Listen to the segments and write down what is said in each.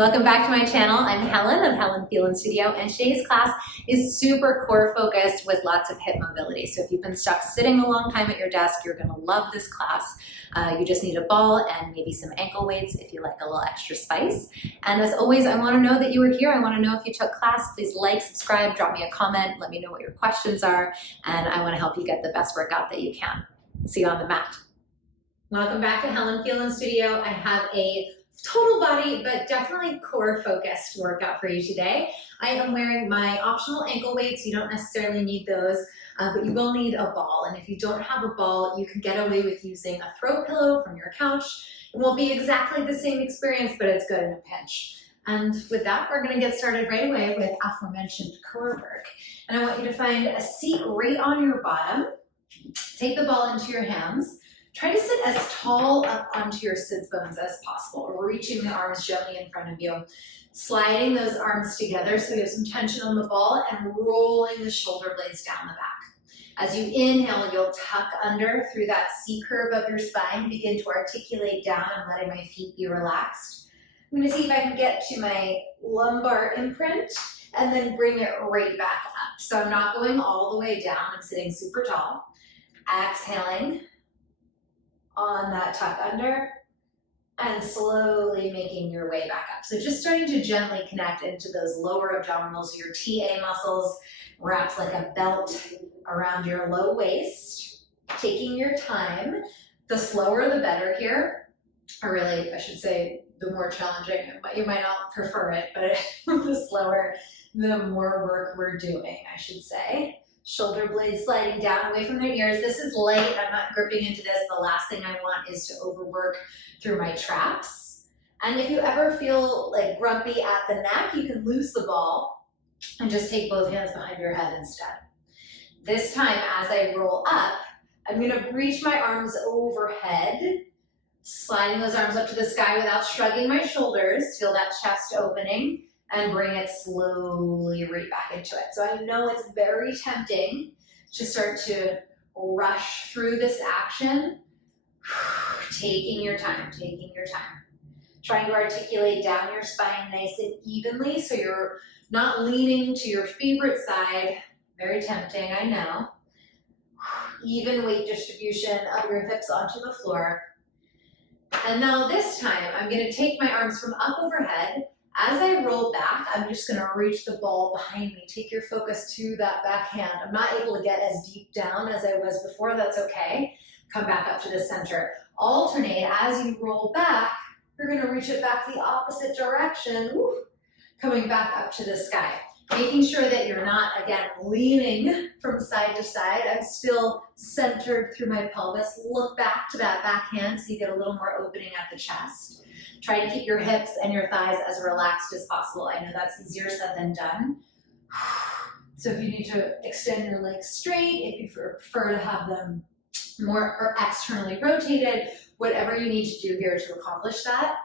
Welcome back to my channel. I'm Helen of Helen Phelan Studio, and today's class is super core focused with lots of hip mobility. So if you've been stuck sitting a long time at your desk, you're gonna love this class. You just need a ball and maybe some ankle weights if you like a little extra spice. And as always, I wanna know that you were here. I wanna know if you took class. Please like, subscribe, drop me a comment, let me know what your questions are, and I wanna help you get the best workout that you can. See you on the mat. Welcome back to Helen Phelan Studio. I have a total body, but definitely core focused workout for you today. I am wearing my optional ankle weights. You don't necessarily need those, but you will need a ball. And if you don't have a ball, you can get away with using a throw pillow from your couch. It won't be exactly the same experience, but it's good in a pinch. And with that, we're gonna get started right away with aforementioned core work. And I want you to find a seat right on your bottom. Take the ball into your hands. Try to sit as tall up onto your sits bones as possible, reaching the arms gently in front of you, sliding those arms together so you have some tension on the ball and rolling the shoulder blades down the back. As you inhale, you'll tuck under through that C curve of your spine, begin to articulate down and letting my feet be relaxed. I'm gonna see if I can get to my lumbar imprint and then bring it right back up. So I'm not going all the way down, I'm sitting super tall. Exhaling on that tuck under and slowly making your way back up. So just starting to gently connect into those lower abdominals, your TA muscles, wraps like a belt around your low waist. Taking your time, the slower the better here. Or really, I should say, the more challenging. You might not prefer it, but the slower, the more work we're doing, I should say. Shoulder blades sliding down away from their ears. This is light, I'm not gripping into this. The last thing I want is to overwork through my traps. And if you ever feel like grumpy at the neck, you can lose the ball and just take both hands behind your head instead. This time, as I roll up, I'm gonna reach my arms overhead, sliding those arms up to the sky without shrugging my shoulders. Feel that chest opening. And bring it slowly right back into it. So I know it's very tempting to start to rush through this action, taking your time, taking your time. Trying to articulate down your spine nice and evenly so you're not leaning to your favorite side. Very tempting, I know. Even weight distribution of your hips onto the floor. And now this time, I'm gonna take my arms from up overhead. As I roll back, I'm just gonna reach the ball behind me. Take your focus to that back hand. I'm not able to get as deep down as I was before, that's okay. Come back up to the center. Alternate, as you roll back, you're gonna reach it back the opposite direction, coming back up to the sky. Making sure that you're not, again, leaning from side to side. I'm still centered through my pelvis. Look back to that back hand so you get a little more opening at the chest. Try to keep your hips and your thighs as relaxed as possible. I know that's easier said than done. So if you need to extend your legs straight, if you prefer to have them more or externally rotated, whatever you need to do here to accomplish that.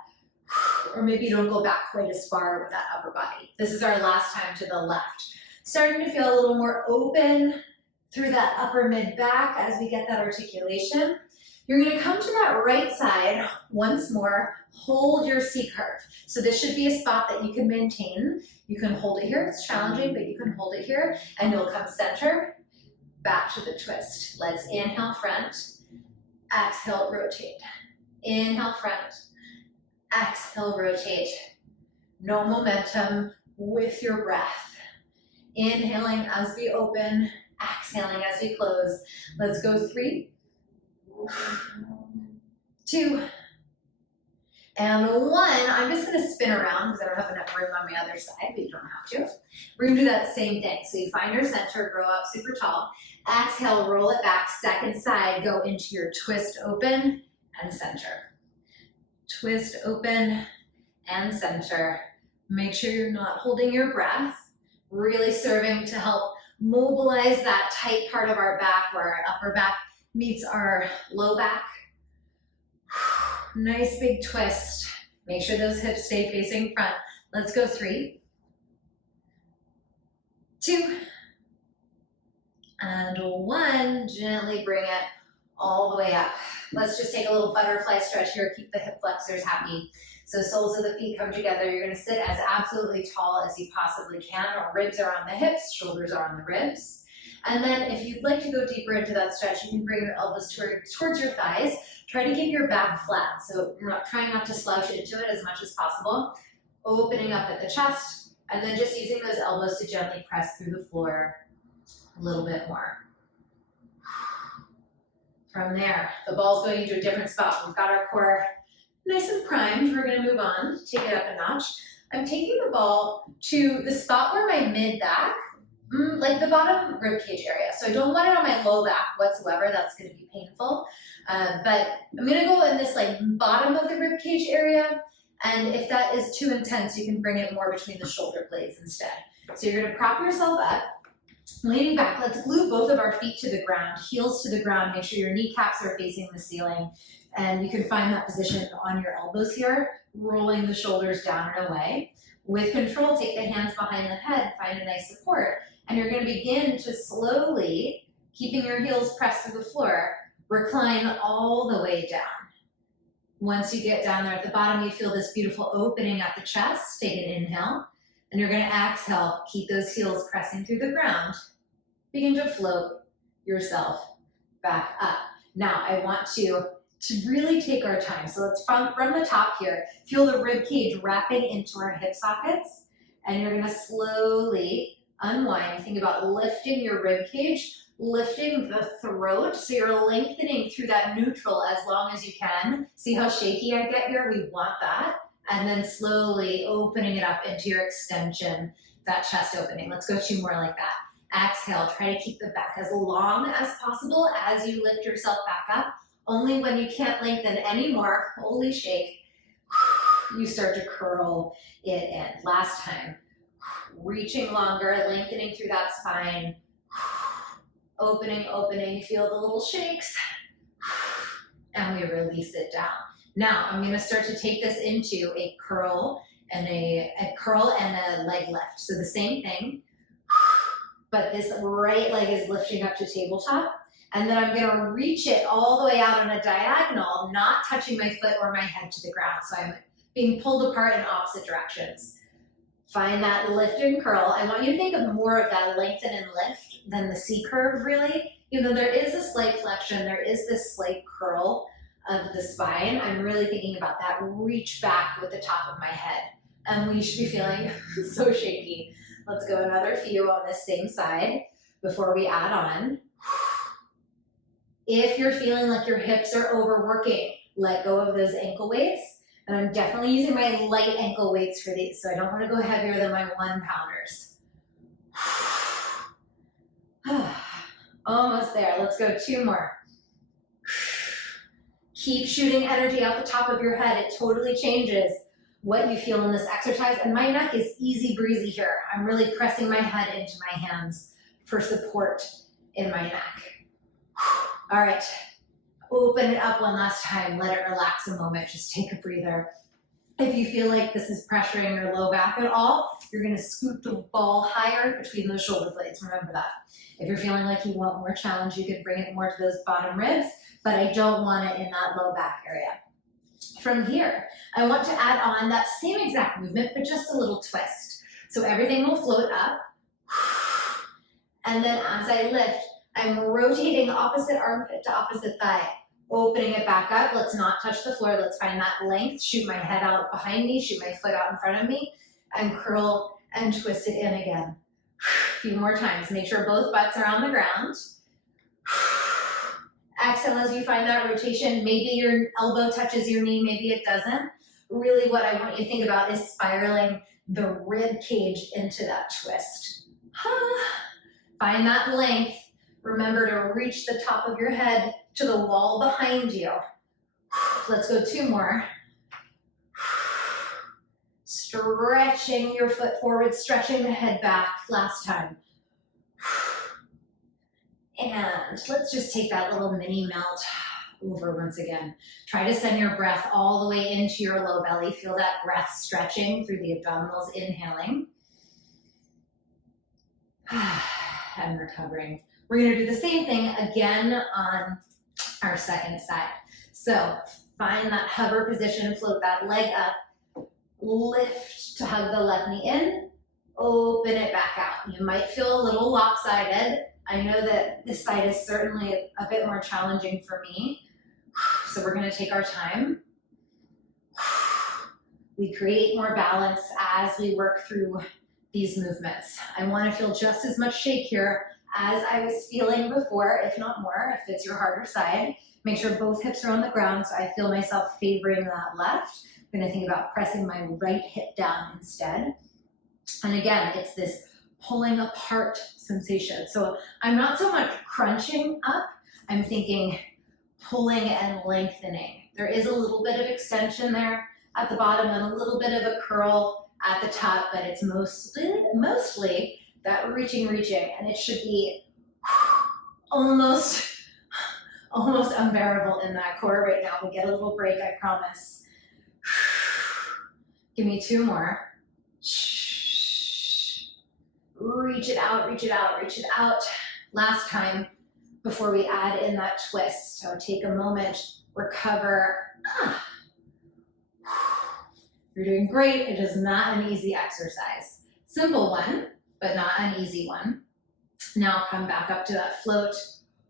Or maybe you don't go back quite as far with that upper body. This is our last time to the left. Starting to feel a little more open through that upper mid back as we get that articulation. You're gonna come to that right side once more, hold your C curve. So this should be a spot that you can maintain. You can hold it here, it's challenging, but you can hold it here, and you'll come center, back to the twist. Let's inhale front, exhale rotate. Inhale front, exhale rotate. No momentum with your breath. Inhaling as we open, exhaling as we close. Let's go 3, 2, and 1. I'm just gonna spin around because I don't have enough room on my other side, but you don't have to. We're gonna do that same thing. So you find your center, grow up super tall. Exhale, roll it back, second side, go into your twist open and center. Twist open and center. Make sure you're not holding your breath. Really serving to help mobilize that tight part of our back where our upper back meets our low back. Nice big twist. Make sure those hips stay facing front. Let's go 3, 2, and 1. Gently bring it all the way up. Let's just take a little butterfly stretch here. Keep the hip flexors happy. So soles of the feet come together. You're gonna sit as absolutely tall as you possibly can. Ribs are on the hips, shoulders are on the ribs. And then if you'd like to go deeper into that stretch, you can bring your elbows towards your thighs. Try to keep your back flat. So trying not to slouch into it as much as possible. Opening up at the chest, and then just using those elbows to gently press through the floor a little bit more. From there, the ball's going into a different spot. We've got our core nice and primed. We're gonna move on, take it up a notch. I'm taking the ball to the spot where my mid-back, like the bottom rib cage area. So I don't want it on my low back whatsoever. That's gonna be painful. But I'm gonna go in this like bottom of the rib cage area. And if that is too intense, you can bring it more between the shoulder blades instead. So you're gonna prop yourself up, leaning back. Let's glue both of our feet to the ground, heels to the ground. Make sure your kneecaps are facing the ceiling. And you can find that position on your elbows here, rolling the shoulders down and away. With control, take the hands behind the head, find a nice support. And you're gonna begin to slowly, keeping your heels pressed to the floor, recline all the way down. Once you get down there at the bottom, you feel this beautiful opening at the chest. Take an inhale, and you're gonna exhale. Keep those heels pressing through the ground. Begin to float yourself back up. Now, I want to really take our time. So let's from the top here, feel the rib cage wrapping into our hip sockets, and you're gonna slowly unwind. Think about lifting your rib cage, lifting the throat, so you're lengthening through that neutral as long as you can. See how shaky I get here? We want that. And then slowly opening it up into your extension, that chest opening. Let's go 2 more like that. Exhale, try to keep the back as long as possible as you lift yourself back up. Only when you can't lengthen anymore, holy shake, you start to curl it in. Last time, reaching longer, lengthening through that spine. Opening, opening, feel the little shakes, and we release it down. Now, I'm gonna start to take this into a curl and a leg lift. So the same thing, but this right leg is lifting up to tabletop, and then I'm gonna reach it all the way out on a diagonal, not touching my foot or my head to the ground. So I'm being pulled apart in opposite directions. Find that lift and curl. I want you to think of more of that lengthen and lift than the C curve, really. Even though there is a slight flexion, there is this slight curl of the spine. I'm really thinking about that reach back with the top of my head. And we should be feeling so shaky. Let's go another few on this same side before we add on. If you're feeling like your hips are overworking, let go of those ankle weights. And I'm definitely using my light ankle weights for these, so I don't want to go heavier than my 1-pounders. Almost there. Let's go 2 more. Keep shooting energy out the top of your head. It totally changes what you feel in this exercise. And my neck is easy breezy here. I'm really pressing my head into my hands for support in my neck. All right. Open it up one last time. Let it relax a moment. Just take a breather. If you feel like this is pressuring your low back at all, you're going to scoot the ball higher between those shoulder blades. Remember that. If you're feeling like you want more challenge, you could bring it more to those bottom ribs, but I don't want it in that low back area. From here, I want to add on that same exact movement, but just a little twist. So everything will float up. And then as I lift, I'm rotating opposite armpit to opposite thigh, opening it back up. Let's not touch the floor. Let's find that length. Shoot my head out behind me, shoot my foot out in front of me, and curl and twist it in again. A few more times. Make sure both butts are on the ground. Exhale as you find that rotation. Maybe your elbow touches your knee, maybe it doesn't. Really what I want you to think about is spiraling the rib cage into that twist. Find that length. Remember to reach the top of your head to the wall behind you. Let's go 2 more. Stretching your foot forward, stretching the head back. Last time. And let's just take that little mini melt over once again. Try to send your breath all the way into your low belly. Feel that breath stretching through the abdominals, inhaling. And recovering. We're going to do the same thing again on our second side. So find that hover position, float that leg up, lift to hug the left knee in, open it back out. You might feel a little lopsided. I know that this side is certainly a bit more challenging for me. So we're gonna take our time. We create more balance as we work through these movements. I wanna feel just as much shake here as I was feeling before, if not more, if it's your harder side. Make sure both hips are on the ground so I feel myself favoring that left. I'm gonna think about pressing my right hip down instead. And again, it's this pulling apart sensation. So I'm not so much crunching up, I'm thinking pulling and lengthening. There is a little bit of extension there at the bottom and a little bit of a curl at the top, but it's mostly that reaching, and it should be almost unbearable in that core right now. We'll get a little break, I promise. Give me 2 more. Reach it out, reach it out, reach it out. Last time before we add in that twist. So take a moment, recover. You're doing great. It is not an easy exercise. Simple one, but not an easy one. Now come back up to that float.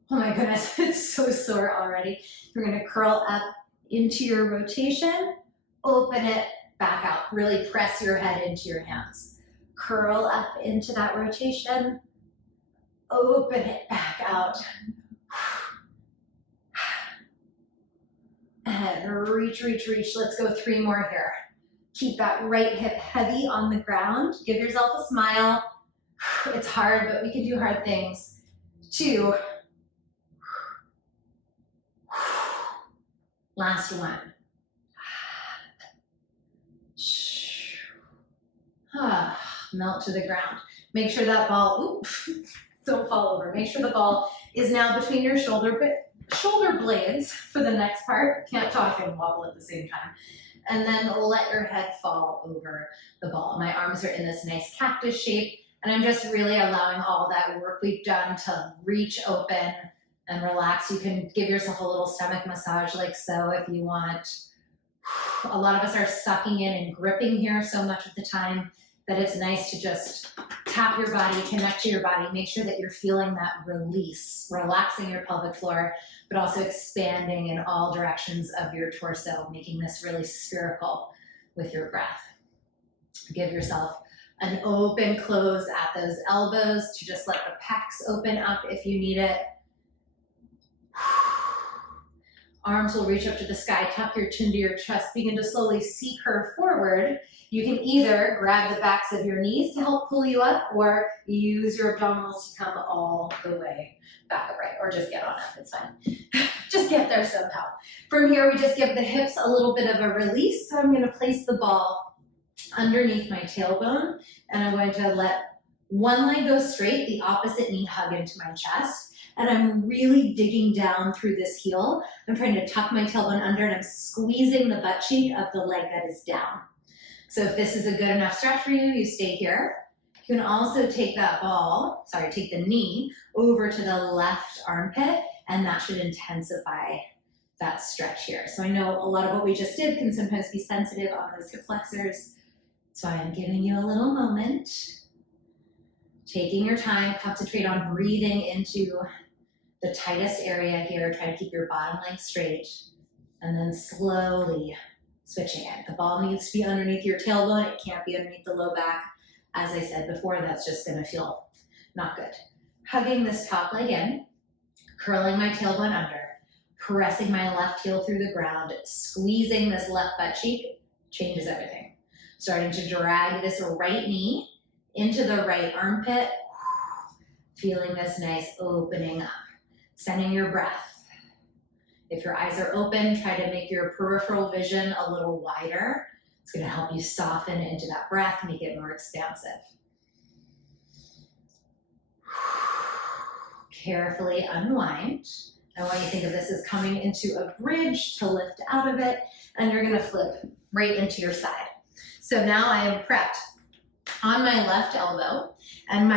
Oh my goodness, it's so sore already. You're gonna curl up into your rotation, open it back out. Really press your head into your hands. Curl up into that rotation, open it back out. And reach, reach, reach. Let's go 3 more here. Keep that right hip heavy on the ground. Give yourself a smile. It's hard, but we can do hard things. 2. Last one. Melt to the ground. Make sure that ball, don't fall over. Make sure the ball is now between your shoulder blades for the next part. Can't talk and wobble at the same time. And then let your head fall over the ball. My arms are in this nice cactus shape, and I'm just really allowing all that work we've done to reach open and relax. You can give yourself a little stomach massage like so if you want. A lot of us are sucking in and gripping here so much of the time that it's nice to just tap your body, connect to your body, make sure that you're feeling that release, relaxing your pelvic floor, but also expanding in all directions of your torso, making this really spherical with your breath. Give yourself an open close at those elbows to just let the pecs open up if you need it. Arms will reach up to the sky, tuck your chin to your chest, begin to slowly C-curve forward. You can either grab the backs of your knees to help pull you up, or use your abdominals to come all the way back upright, or just get on up, it's fine. Just get there somehow. From here, we just give the hips a little bit of a release. So I'm gonna place the ball underneath my tailbone, and I'm going to let one leg go straight, the opposite knee hug into my chest. And I'm really digging down through this heel. I'm trying to tuck my tailbone under, and I'm squeezing the butt cheek of the leg that is down. So if this is a good enough stretch for you, you stay here. You can also take take the knee over to the left armpit, and that should intensify that stretch here. So I know a lot of what we just did can sometimes be sensitive on those hip flexors. So I am giving you a little moment, taking your time, concentrate on breathing into the tightest area here. Try to keep your bottom leg straight, and then slowly switching it. The ball needs to be underneath your tailbone. It can't be underneath the low back. As I said before, that's just gonna feel not good. Hugging this top leg in, curling my tailbone under, pressing my left heel through the ground, squeezing this left butt cheek, changes everything. Starting to drag this right knee into the right armpit, feeling this nice opening up, sending your breath. If your eyes are open, try to make your peripheral vision a little wider. It's gonna help you soften into that breath, make it more expansive. Carefully unwind. I want you to think of this as coming into a bridge to lift out of it, and you're gonna flip right into your side. So now I am prepped on my left elbow, and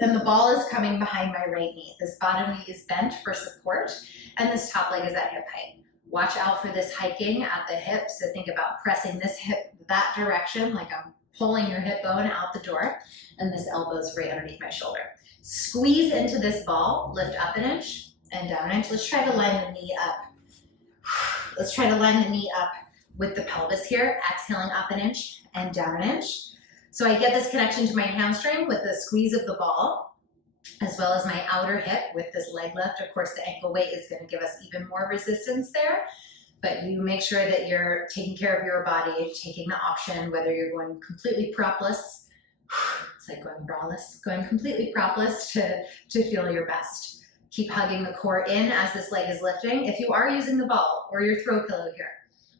the ball is coming behind my right knee. This bottom knee is bent for support, and this top leg is at hip height. Watch out for this hiking at the hip. So think about pressing this hip that direction, like I'm pulling your hip bone out the door, and this elbow's right underneath my shoulder. Squeeze into this ball, lift up an inch and down an inch. Let's try to line the knee up. Let's try to line the knee up with the pelvis here, exhaling up an inch and down an inch. So I get this connection to my hamstring with the squeeze of the ball, as well as my outer hip with this leg lift. Of course, the ankle weight is going to give us even more resistance there, but you make sure that you're taking care of your body, taking the option, whether you're going completely propless, it's like going braless, going completely propless to feel your best. Keep hugging the core in as this leg is lifting. If you are using the ball or your throw pillow here,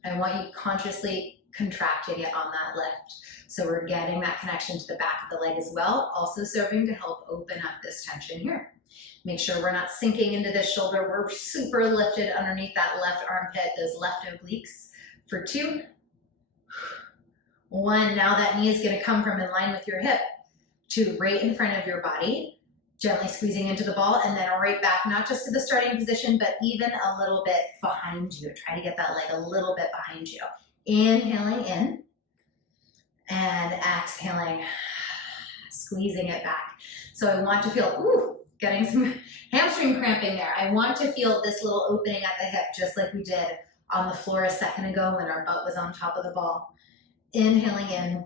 I want you consciously contracting it on that lift. So we're getting that connection to the back of the leg as well, also serving to help open up this tension here. Make sure we're not sinking into this shoulder. We're super lifted underneath that left armpit, those left obliques. For 2, 1. Now that knee is going to come from in line with your hip to right in front of your body, gently squeezing into the ball, and then right back, not just to the starting position, but even a little bit behind you. Try to get that leg a little bit behind you. Inhaling in and exhaling, squeezing it back. So I want to feel, ooh, getting some hamstring cramping there. I want to feel this little opening at the hip, just like we did on the floor a second ago when our butt was on top of the ball. Inhaling in,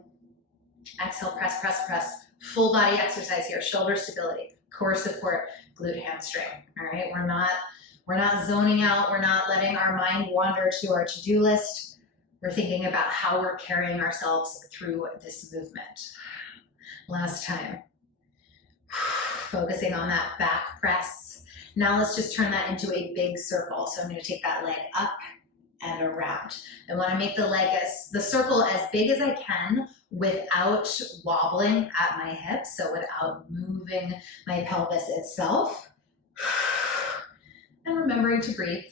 exhale, press, press, press. Full body exercise here, shoulder stability, core support, glute hamstring. All right, we're not zoning out. We're not letting our mind wander to our to-do list. We're thinking about how we're carrying ourselves through this movement. Last time. Focusing on that back press. Now let's just turn that into a big circle. So I'm going to take that leg up and around. I want to make the circle as big as I can without wobbling at my hips, so without moving my pelvis itself. And remembering to breathe.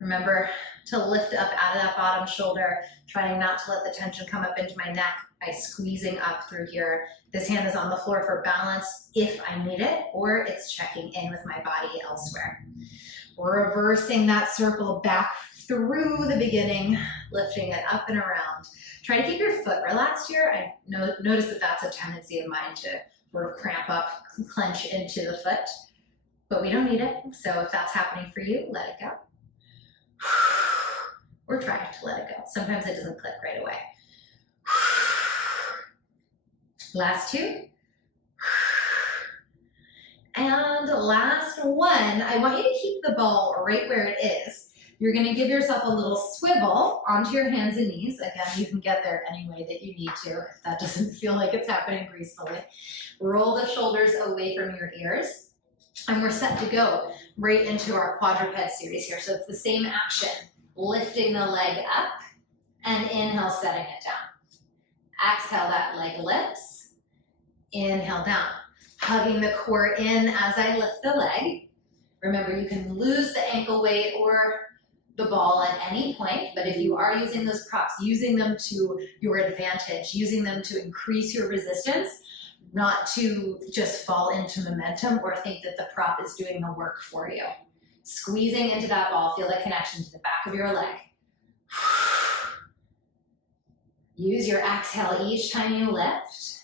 Remember to lift up out of that bottom shoulder, trying not to let the tension come up into my neck by squeezing up through here. This hand is on the floor for balance if I need it, or it's checking in with my body elsewhere. Reversing that circle back through the beginning, lifting it up and around. Try to keep your foot relaxed here. I notice that that's a tendency of mine to sort of cramp up, clench into the foot, but we don't need it. So if that's happening for you, let it go. Or try to let it go. Sometimes it doesn't click right away. Last 2. And last 1, I want you to keep the ball right where it is. You're going to give yourself a little swivel onto your hands and knees. Again, you can get there any way that you need to if that doesn't feel like it's happening gracefully. Roll the shoulders away from your ears. And we're set to go right into our quadruped series here. So it's the same action, lifting the leg up and inhale, setting it down. Exhale, that leg lifts. Inhale down. Hugging the core in as I lift the leg. Remember, you can lose the ankle weight or the ball at any point, but if you are using those props, using them to your advantage, using them to increase your resistance, not to just fall into momentum or think that the prop is doing the work for you. Squeezing into that ball, feel the connection to the back of your leg. Use your exhale each time you lift.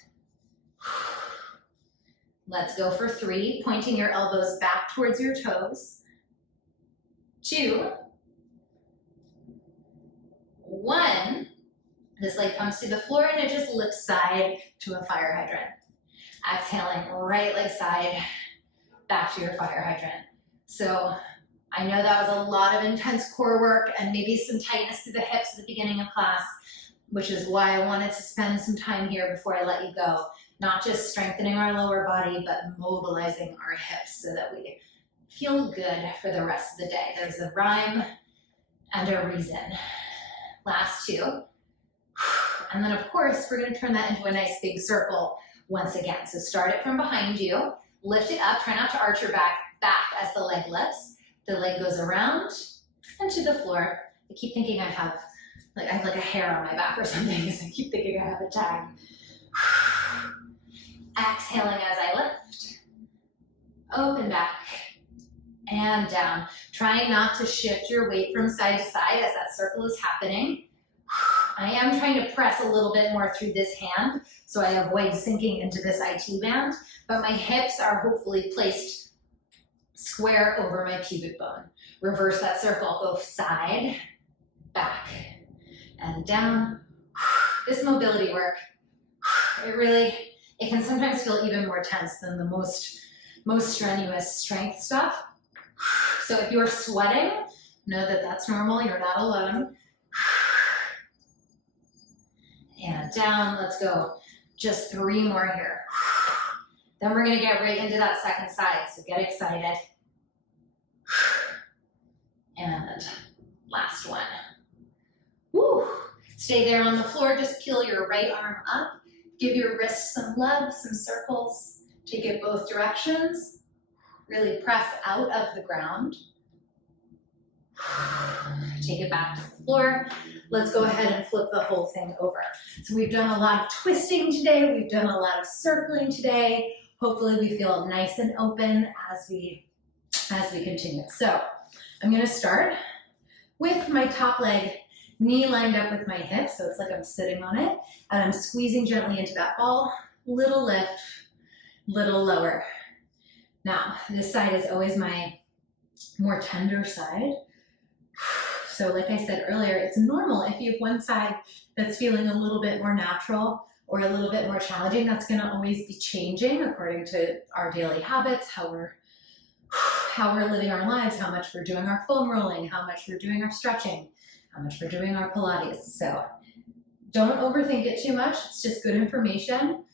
Let's go for 3, pointing your elbows back towards your toes. 2, 1, this leg comes to the floor and it just lifts side to a fire hydrant. Exhaling, right leg side, back to your fire hydrant. So I know that was a lot of intense core work and maybe some tightness to the hips at the beginning of class, which is why I wanted to spend some time here before I let you go. Not just strengthening our lower body, but mobilizing our hips so that we feel good for the rest of the day. There's a rhyme and a reason. Last 2. And then of course, we're gonna turn that into a nice big circle once again. So start it from behind you, lift it up, try not to arch your back as the leg lifts. The leg goes around and to the floor. I keep thinking I have like a hair on my back or something because I keep thinking I have a tag. Exhaling as I lift. Open back. and down. Try not to shift your weight from side to side as that circle is happening. I am trying to press a little bit more through this hand so I avoid sinking into this IT band, but my hips are hopefully placed square over my pubic bone. Reverse that circle, go side, back, and down. This mobility work, it can sometimes feel even more tense than the most strenuous strength stuff. So if you're sweating, know that that's normal, you're not alone. And down, let's go. Just 3 more here. Then we're gonna get right into that second side, so get excited. And last one. Woo. Stay there on the floor, just peel your right arm up. Give your wrists some love, some circles. Take it both directions. Really press out of the ground. Take it back to the floor. Let's go ahead and flip the whole thing over. So we've done a lot of twisting today. We've done a lot of circling today. Hopefully we feel nice and open as we continue. So I'm gonna start with my top leg, knee lined up with my hip, so it's like I'm sitting on it, and I'm squeezing gently into that ball. Little lift, little lower. Now, this side is always my more tender side. So like I said earlier, it's normal if you have one side that's feeling a little bit more natural or a little bit more challenging. That's gonna always be changing according to our daily habits, how we're living our lives, how much we're doing our foam rolling, how much we're doing our stretching, how much we're doing our Pilates. So don't overthink it too much. It's just good information.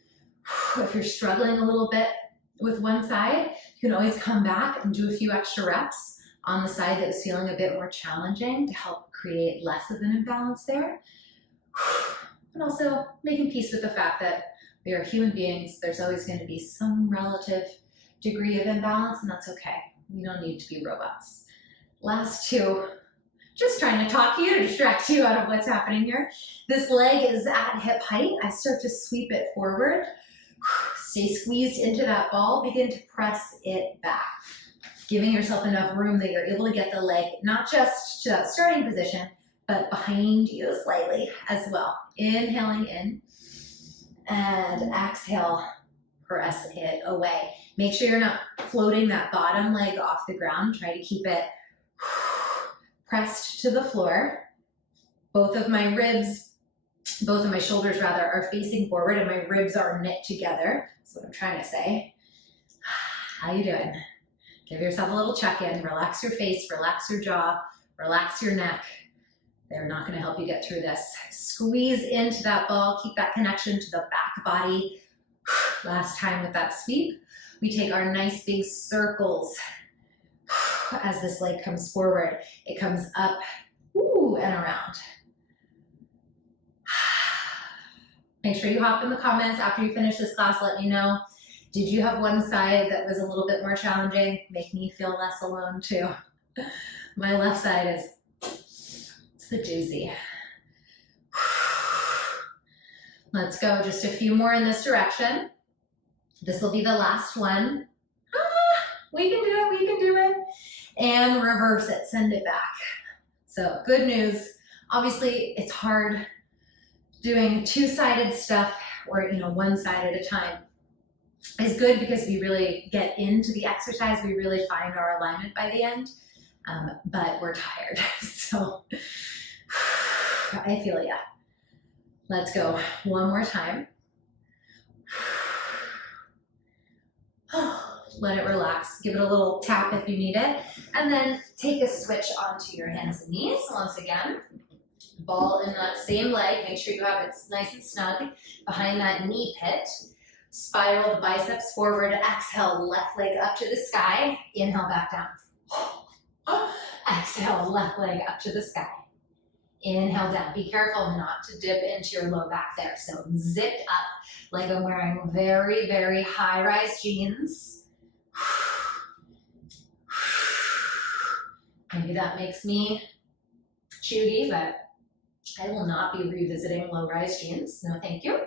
If you're struggling a little bit with one side, you can always come back and do a few extra reps on the side that was feeling a bit more challenging to help create less of an imbalance there. And also making peace with the fact that we are human beings. There's always going to be some relative degree of imbalance, and that's okay. We don't need to be robots. Last 2, just trying to talk to you to distract you out of what's happening here. This leg is at hip height. I start to sweep it forward. Stay squeezed into that ball. Begin to press it back, giving yourself enough room that you're able to get the leg not just to that starting position, but behind you slightly as well. Inhaling in and exhale, press it away. Make sure you're not floating that bottom leg off the ground. Try to keep it pressed to the floor. Both of my shoulders rather, are facing forward and my ribs are knit together. That's what I'm trying to say. How you doing? Give yourself a little check-in. Relax your face, relax your jaw, relax your neck. They're not going to help you get through this. Squeeze into that ball. Keep that connection to the back body. Last time with that sweep, we take our nice big circles as this leg comes forward. It comes up, and around. Make sure you hop in the comments after you finish this class. Let me know. Did you have one side that was a little bit more challenging? Make me feel less alone too. My left side it's the doozy. Let's go, just a few more in this direction. This will be the last one. We can do it, we can do it. And reverse it, send it back. So good news. Obviously it's hard doing 2-sided stuff or one side at a time. Is good because we really get into the exercise. We really find our alignment by the end, but we're tired. So I feel ya. Let's go one more time. Let it relax. Give it a little tap if you need it. And then take a switch onto your hands and knees. Once again, ball in that same leg. Make sure you have it nice and snug behind that knee pit. Spiral the biceps forward. Exhale, left leg up to the sky. Inhale, back down. Exhale, left leg up to the sky. Inhale down. Be careful not to dip into your low back there. So zipped up like I'm wearing very, very high-rise jeans. Maybe that makes me chuggy, but I will not be revisiting low-rise jeans. No, thank you.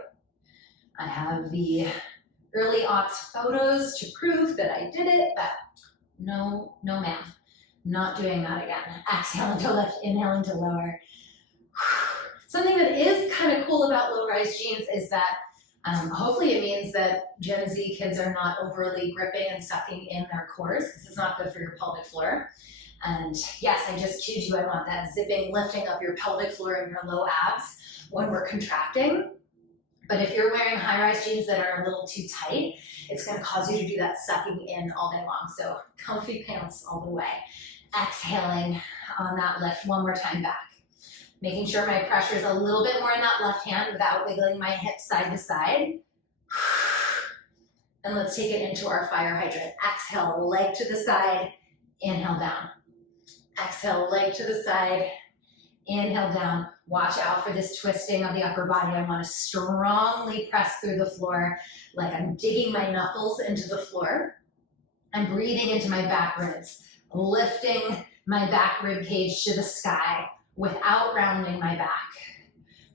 I have the early aughts photos to prove that I did it, but No, no ma'am. Not doing that again. Exhaling to lift, inhaling to lower. Something that is kind of cool about low-rise jeans is that hopefully it means that Gen Z kids are not overly gripping and sucking in their cores, because it's not good for your pelvic floor. And yes, I just cued you. I want that zipping, lifting of your pelvic floor and your low abs when we're contracting. But if you're wearing high-rise jeans that are a little too tight, it's going to cause you to do that sucking in all day long. So comfy pants all the way. Exhaling on that lift. One more time back. Making sure my pressure is a little bit more in that left hand without wiggling my hips side to side. And let's take it into our fire hydrant. Exhale, leg to the side, inhale down. Exhale, leg to the side, inhale down. Watch out for this twisting of the upper body. I want to strongly press through the floor like I'm digging my knuckles into the floor. I'm breathing into my back ribs, lifting my back rib cage to the sky without rounding my back.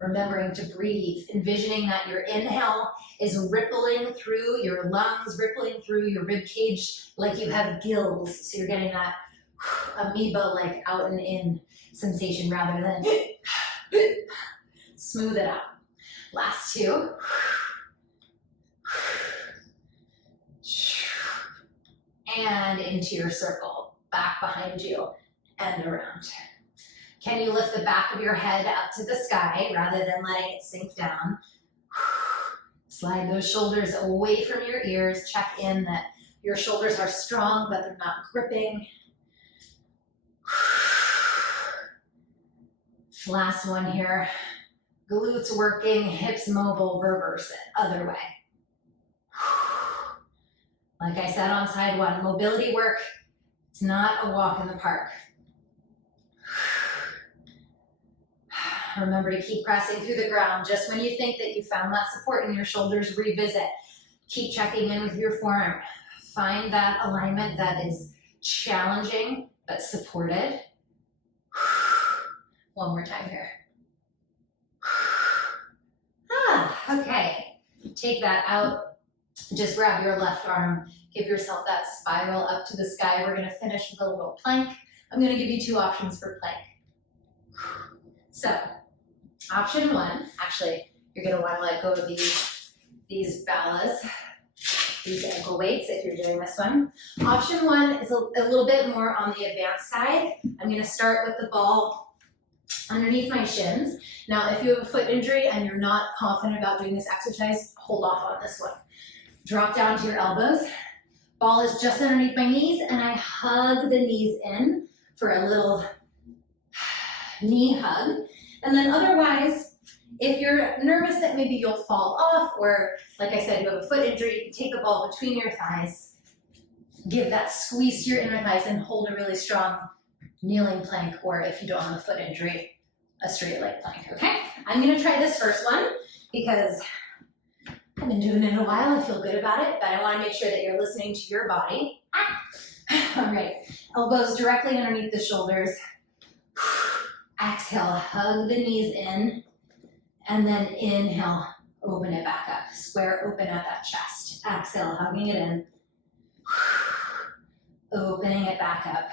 Remembering to breathe, envisioning that your inhale is rippling through your lungs, rippling through your rib cage like you have gills. So you're getting that amoeba like out and in sensation rather than smooth it out. Last two. And into your circle, back behind you and around. Can you lift the back of your head up to the sky rather than letting it sink down? Slide those shoulders away from your ears. Check in that your shoulders are strong, but they're not gripping. Last one here. Glutes working, hips mobile, reverse it, other way. Like I said on side one, mobility work, it's not a walk in the park. Remember to keep pressing through the ground. Just when you think that you found that support in your shoulders, revisit. Keep checking in with your forearm. Find that alignment that is challenging but supported. One more time here. Okay. Take that out. Just grab your left arm. Give yourself that spiral up to the sky. We're going to finish with a little plank. I'm going to give you two options for plank. So, option one, actually, you're going to want to let go of these ballas, these ankle weights if you're doing this one. Option one is a little bit more on the advanced side. I'm going to start with the ball underneath my shins. Now, if you have a foot injury and you're not confident about doing this exercise, hold off on this one. Drop down to your elbows. Ball is just underneath my knees, and I hug the knees in for a little knee hug. And then otherwise, if you're nervous that maybe you'll fall off, or like I said, you have a foot injury, you can take the ball between your thighs, give that squeeze to your inner thighs, and hold a really strong kneeling plank, or if you don't have a foot injury, a straight leg plank, okay? I'm gonna try this first one because I've been doing it a while, I feel good about it, but I wanna make sure that you're listening to your body. All right, elbows directly underneath the shoulders. Exhale, hug the knees in, and then inhale, open it back up. Square open at that chest. Exhale, hugging it in. Opening it back up.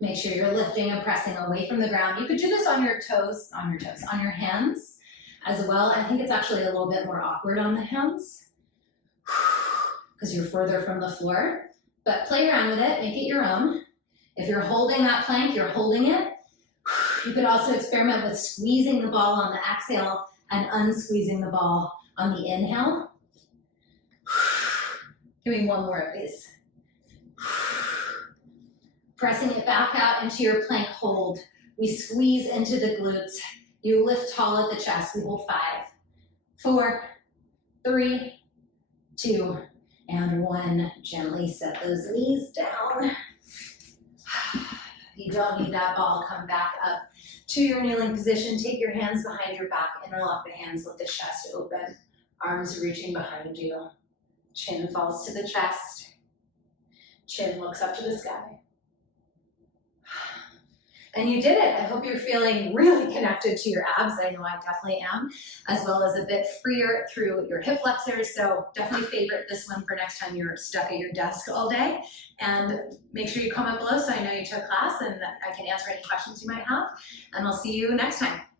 Make sure you're lifting and pressing away from the ground. You could do this on your toes, on your hands as well. I think it's actually a little bit more awkward on the hands because you're further from the floor, but play around with it, make it your own. If you're holding that plank, you're holding it. You could also experiment with squeezing the ball on the exhale and unsqueezing the ball on the inhale. Give me one more of these. Pressing it back out into your plank hold. We squeeze into the glutes. You lift tall at the chest. We hold 5, 4, 3, 2, and 1. Gently set those knees down. You don't need that ball. Come back up to your kneeling position. Take your hands behind your back. Interlock the hands. Let the chest open. Arms reaching behind you. Chin falls to the chest. Chin looks up to the sky. And you did it. I hope you're feeling really connected to your abs. I know I definitely am, as well as a bit freer through your hip flexors. So definitely favorite this one for next time you're stuck at your desk all day. And make sure you comment below so I know you took class and I can answer any questions you might have. And I'll see you next time.